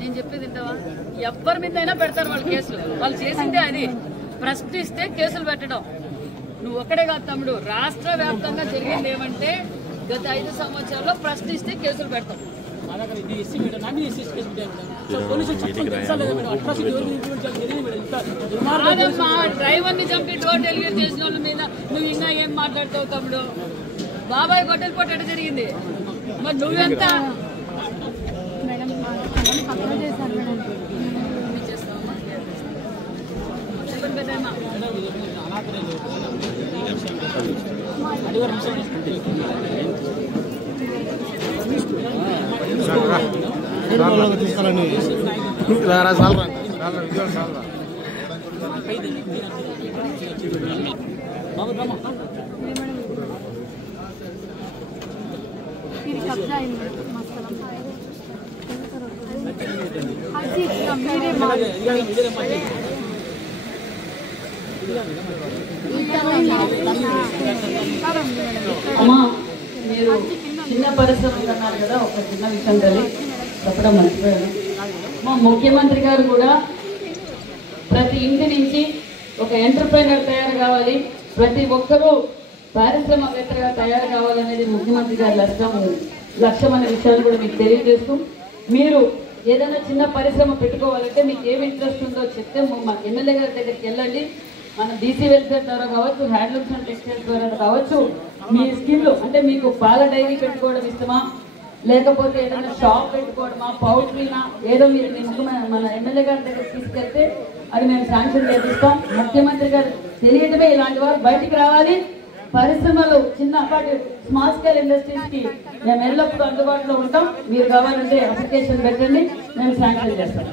నేను చెప్పేది ఇంతవా ఎవరి మీద అయినా పెడతారు వాళ్ళు కేసులు. వాళ్ళు చేసిందే అది. ప్రశ్నిస్తే కేసులు పెట్టడం నువ్వు ఒక్కడే కాదు తమ్ముడు. రాష్ట్ర వ్యాప్తంగా జరిగింది ఏమంటే గత 5 సంవత్సరాల్లో ప్రశ్నిస్తే కేసులు పెడతాం. డ్రైవర్ ని చంపి డోర్ డెలివరీ చేసిన వాళ్ళ మీద నువ్వు ఇంకా ఏం మాట్లాడతావు తమ్ముడు? బాబాయ్ గొడ్డలు పొట్టడం జరిగింది. మరి నువ్వెంత తీసుకోవాలని అమ్మా మీరు చిన్న పరిశ్రమ అన్నారు కదా, ఒక చిన్న విషయం తల్లి చెప్పడం మర్చిపోయాను. మా ముఖ్యమంత్రి గారు కూడా ప్రతి ఇంటి నుంచి ఒక ఎంటర్ప్రైనర్ తయారు కావాలి, ప్రతి ఒక్కరూ పారిశ్రామికవేత్తగా తయారు కావాలనేది ముఖ్యమంత్రి గారి లక్ష్యం అనే విషయాన్ని కూడా మీకు తెలియజేస్తూ, మీరు ఏదైనా చిన్న పరిశ్రమ పెట్టుకోవాలంటే మీకు ఏమి ఇంట్రెస్ట్ ఉందో చెప్తే మా ఎమ్మెల్యే గారి దగ్గరికి వెళ్ళండి. మన బీసీ వెల్ఫేర్ ద్వారా కావచ్చు, హ్యాండ్లూమ్స్ అండ్ టెక్స్టైల్స్ ద్వారా కావచ్చు, మీ స్కిల్ అంటే మీకు పాల డైరీ పెట్టుకోవడం ఇష్టమా, లేకపోతే ఏదైనా షాప్ పెట్టుకోవడమా, పౌల్ట్రీనా, ఏదో మీరు మన ఎమ్మెల్యే గారి దగ్గర తీసుకెళ్తే అది మేము శాంక్షన్ చేపిస్తాం. ముఖ్యమంత్రి గారు తెలియటమే ఇలాంటి వారు బయటికి రావాలి. పరిశ్రమలు చిన్నపాటి స్మాల్ స్కేల్ ఇండస్ట్రీస్ కి మేము ఎల్లప్పుడూ అందుబాటులో ఉంటాం. మీరు కావాలంటే అప్లికేషన్ పెట్టండి, మేము శాంక్షన్ చేస్తాం.